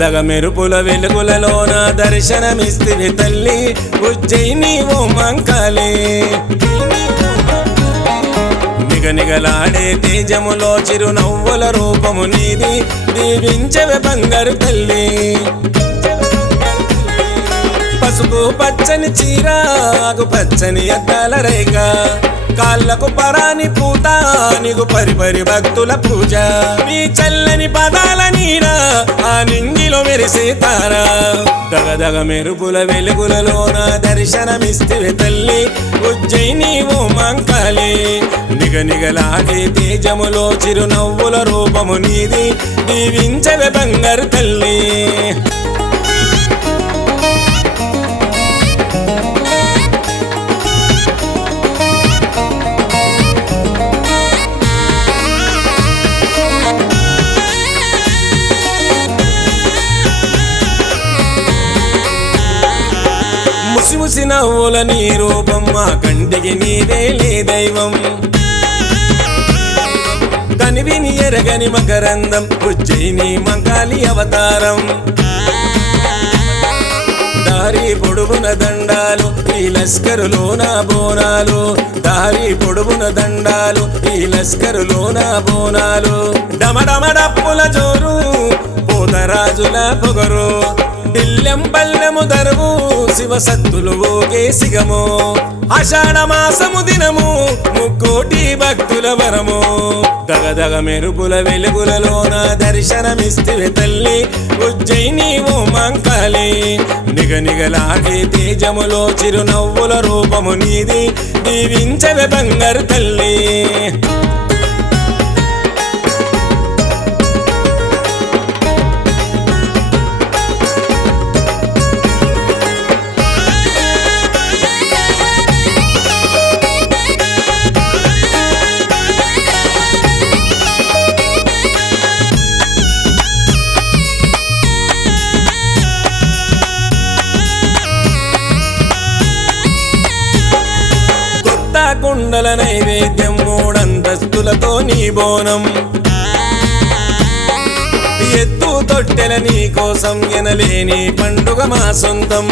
దగదగ మెరుపుల వెలుగులలోన దర్శనమిస్తివి తల్లి ఉజ్జయిని ఓ మంకాళి నిగనిగలాడే తేజములో చిరునవ్వుల రూపము నీది దీవించవే బంగారు తల్లి పసుపు పచ్చని చీర ఆకు పచ్చని అద్దాల రేఖ కాళ్ళకు పరాని పూత నీకు పరిపరి భక్తుల పూజ నీ చల్లని పదాల నీడ ఆ నింగిలో మెరిసే తారా దగదగ మెరుపుల వెలుగులలోన దర్శనమిస్తివి తల్లి ఉజ్జయిని ఓ మంకాళి నిగనిగలాడే తేజములో చిరునవ్వుల రూపము నీది దీవించవే బంగారు తల్లి ముసి నవ్వుల నీ రూపం మా కంటికి నీవేలే దైవం కనివిని ఎరగని మకరందం ఉజ్జయిని మంకాళి అవతారం దారి పొడుగున దండాలు ఈ లస్కరులోన బోనాలు దారి పొడుగున దండాలు ఈ లస్కరులోన బోనాలు డమడమ డప్పుల జోరు పోతరాజుల పొగరు దిల్లెం పల్లెము దరువు శివ సత్తులు ఓగే సిగము ఆషాఢ మాసము దినము ముక్కోటి భక్తుల వరము దగదగ మెరుపుల వెలుగులలోన దర్శనమిస్తివి తల్లి ఉజ్జయిని ఓ మంకాళి నిగనిగలాగే తేజములో చిరునవ్వుల రూపము నీది దీవించవే బంగారు తల్లి కుండల నైవేద్యం మూడంతస్తులతో నీ బోనం ఎత్తు తొట్టెల నీ కోసం ఎనలేని పండుగ మా సొంతం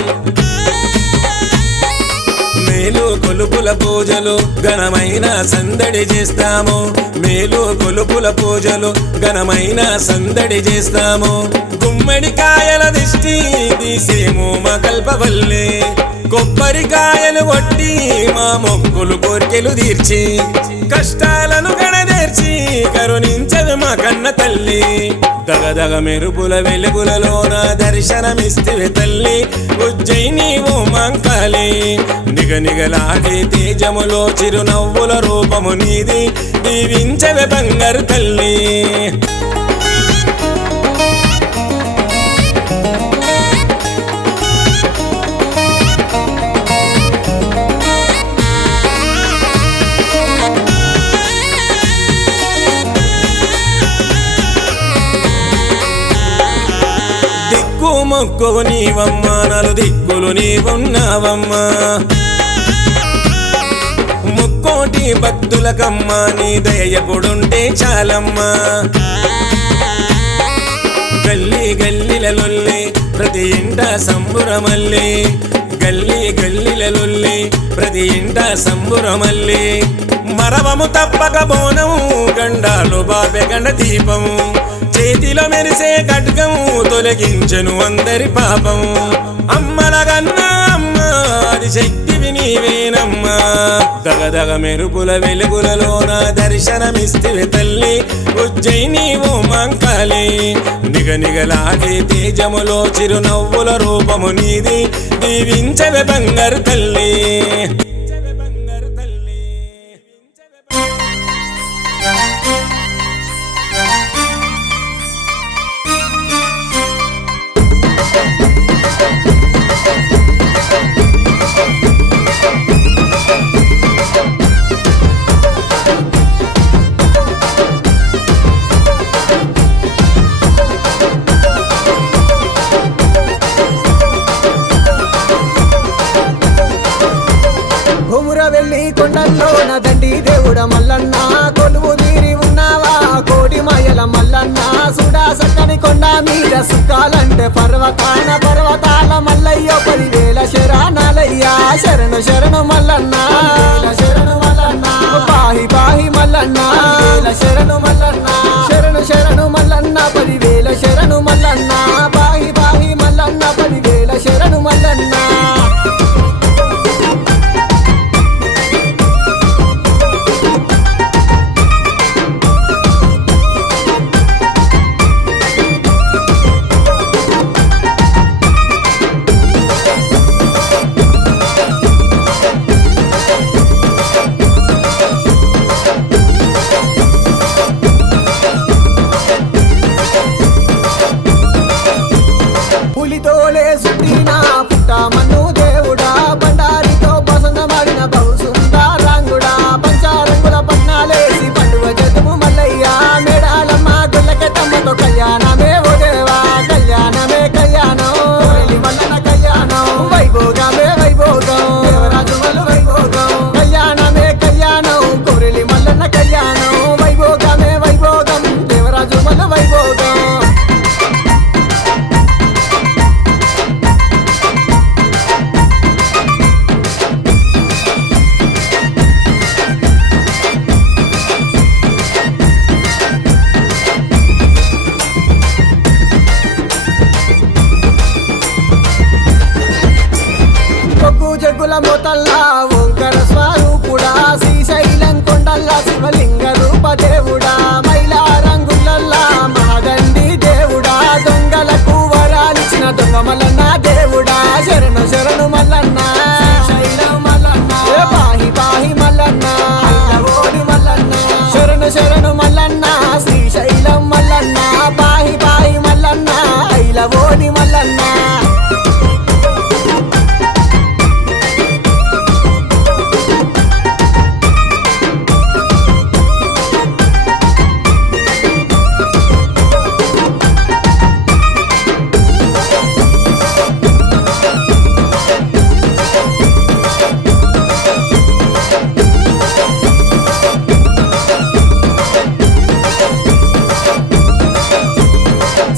మేలు కొలుపుల పూజలు ఘనమైన సందడి చేస్తాము మేలు కొలుపుల పూజలు ఘనమైన సందడి చేస్తాము గుమ్మడికాయల దిష్టి తీసేము మా కల్పవల్లి కొబ్బరికాయలు కొట్టి మా మొక్కులు కోర్కెలు తీర్చి కష్టాలను గణదేర్చి కరుణించదు మా కన్న తల్లి దగదగ మెరుపుల వెలుగులలోన దర్శనమిస్తివి తల్లి ఉజ్జయిని ఓ మంకాళి నిగనిగలాడే తేజములో చిరునవ్వుల రూపము నీది దీవించవే బంగారు తల్లి మొక్కువు నీవమ్మా నలు దిక్కులు నీవున్నావమ్మా ముక్కోటి భక్తులకమ్మా నీ దయపుడుంటే చాలమ్మా గల్లీ గల్లీలలొల్లి ప్రతి ఇంట సంబురమల్లి గల్లీ గల్లీలలొల్లి ప్రతి ఇంట సంబురమల్లి మరవము తప్పక బోనము గండాలు బాబె గండ దీపము చేతిలో మెరిసే ఖడ్గము తొలగించను అందరి పాపము అమ్మలగన్నా అమ్మ అది శక్తివి నీవేనమ్మా దగదగ మెరుపుల వెలుగులలోన దర్శనమిస్తివి తల్లి ఉజ్జయిని ఓ మంకాళి నిగనిగలాగే తేజములో చిరునవ్వుల రూపము నీది దీవించవే బంగారు తల్లి కొండల్లోన దండి దేవుడ మల్లన్న కొలువు తీరి ఉన్నావా కోడి మాయల మల్లన్న సుడా సక్కని కొండ మీద సుఖాలంటే పర్వతాల మల్లయ్యో 10,000 శరణాలయ్యా శరణు శరణు మల్లన్న శరణు మల్లన్న పాహి పాహి మల్లన్న శరణు మల్లన్న శరణు శరణు మల్లన్న 10,000 శరణు మల్లన్న పాహి పాహి మల్లన్న 10,000 శరణు మల్లన్న పులితోలే సుట్టిన పుట్టమన్ను దేవుడా బండారితో పసందమాడిన బహుసుందరాంగుడా పంచారంగుల పట్నాలేసి పండుగ జతుము మల్లయ్య మేడాలమ్మ గుల్లకె తమ్మతో కళ్యాణమే ఓ దేవా కళ్యాణమే కళ్యాణం కోరెలి మల్లన కళ్యాణం వైభోగమే వైభోగం దేవరాజు మల్లు వైభోగం కళ్యాణమే కళ్యాణం కోరెలి మల్లన కళ్యాణం వైభోగమే వైభోగం దేవరాజు మల్లు వైభోగం కొక్కు జగ్గుల మోతల్లా ఓంకర స్వరూపుడా శ్రీశైలం కొండల్లా శివలింగ రూప దేవుడా మైలా రంగులల్లా మహాదండి దేవుడా దొంగలకు వరాలిచ్చిన దొంగ మల్లన్న దేవుడా శరణు శరణు మల్లన్న శ్రీశైలం మల్లన్న పాహి పాహి మల్లన్న ఓడి మల్లన్న శరణు శరణు మల్లన్న శ్రీశైలం మల్లన్న పాహి పాహి మల్లన్న ఐల ఓడి మల్లన్న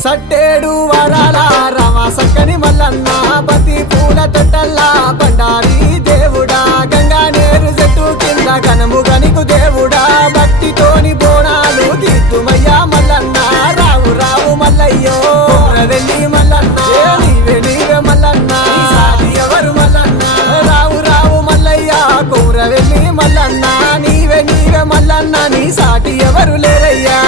సట్టేడు వరాల రమ సక్కని మల్లన్న పతి పూల తొట్టల్లా బండారి దేవుడా గంగా నేరు చెట్టు కింద కనుము గనికు దేవుడా భక్తితోని బోనాలు తీర్తుమయ్యా మల్లన్న రావు రావు మల్లయ్యో వెళ్ళి మల్లన్న నీవే నీవే మల్లన్న ఎవరు మల్లన్న రావు రావు మల్లయ్య కోర వెళ్ళి మల్లన్న నీవే నీవే మల్లన్న నీ సాటి ఎవరు లేరయ్యా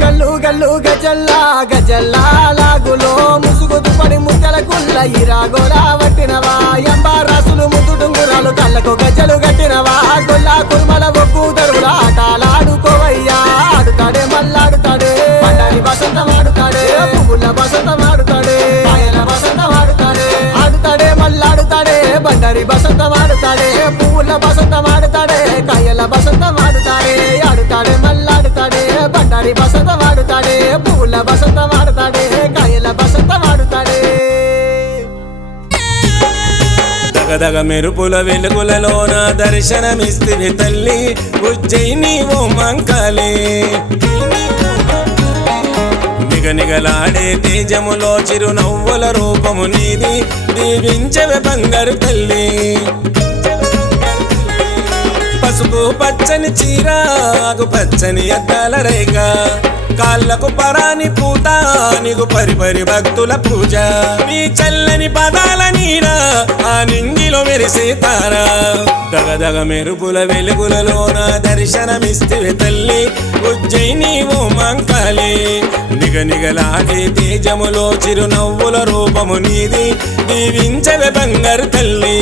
గల్లు గల్లు గజల్లా గజల్లా లాగులో ముసుగుదు పడి ముద్దల గుల్ల ఇరాగోలా వట్టినవా ఎంబారాసులు ముద్దుటుంగురాలు కళ్ళకు గజ్జలు గట్టినవా గొల్లా కుర్మల ఒగ్గు దరువుల ఆటలాడుకోవయ్యా ఆడుతాడే మల్లాడుతాడే బండారి బసంతం ఆడుతాడే పువ్వుల బసంతం ఆడుతాడే పాయల బసంతం ఆడుతాడే ఆడుతాడే మల్లాడుతాడే బండారి బసంతం ఆడుతాడే పువ్వుల బసంతం ఆడుతాడే కాయల బసంతం ఆడుతాడే ఆడుతాడే మల్లాడుతాడే బండారి బసంతం ఆడుతాడే పువ్వుల బసంతం ఆడుతాడే కాయల బసంతం ఆడుతాడే దగదగ మెరుపుల వెలుగులలోన దర్శనమిస్తివి తల్లి ఉజ్జయిని ఓ మంకాళి నిగనిగలాడే తేజములో చిరునవ్వుల రూపము నీది దీవించవే బంగారు తల్లి పసుపు పచ్చని చీర ఆకు పచ్చని అద్దాల రేగ కాళ్ళకు పరాని పూత నీకు పరిపరి భక్తుల పూజ నీ చల్లని పదాల నీడ ఆ నింగిలో మెరిసే తార దగదగ మెరుపుల వెలుగులలోన దర్శనమిస్తివి తల్లి ఉజ్జయిని ఓ మంకాళి నిగనిగలాడే తేజములో చిరునవ్వుల రూపము నీది దీవించవే బంగారు తల్లి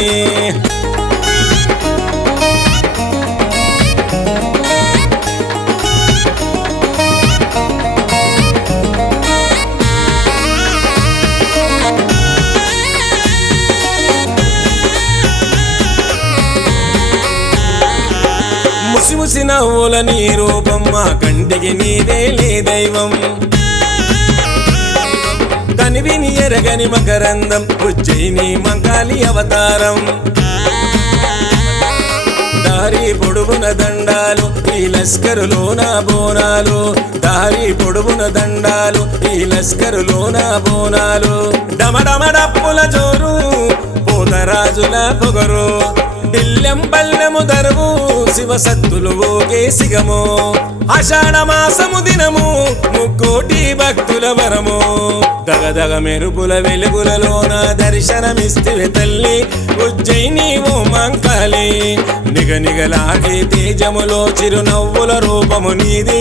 ముసి నవ్వుల నీ రూపం మా కంటికి నీవేలే దైవం కనివిని ఎరగని మకరందం ఉజ్జయిని మంకాలి అవతారం దారి పొడుగున దండాలు ఈ లస్కరులోన బోనాలు దారి పొడుగున దండాలు ఈ లస్కరులోన బోనాలు డమడమడప్పుల జోరు పోతరాజుల పొగరు దిల్లెం పల్లెము దరువు శివ సత్తులు ఓకే సిగము ఆషాఢ మాసము దినము ముక్కోటి భక్తుల వరము దగదగ మెరుపుల వెలుగులలోన దర్శనమిస్తివి తల్లి ఉజ్జయిని ఓ మంకాళి నిగనిగలాడే తేజములో చిరునవ్వుల రూపము నీది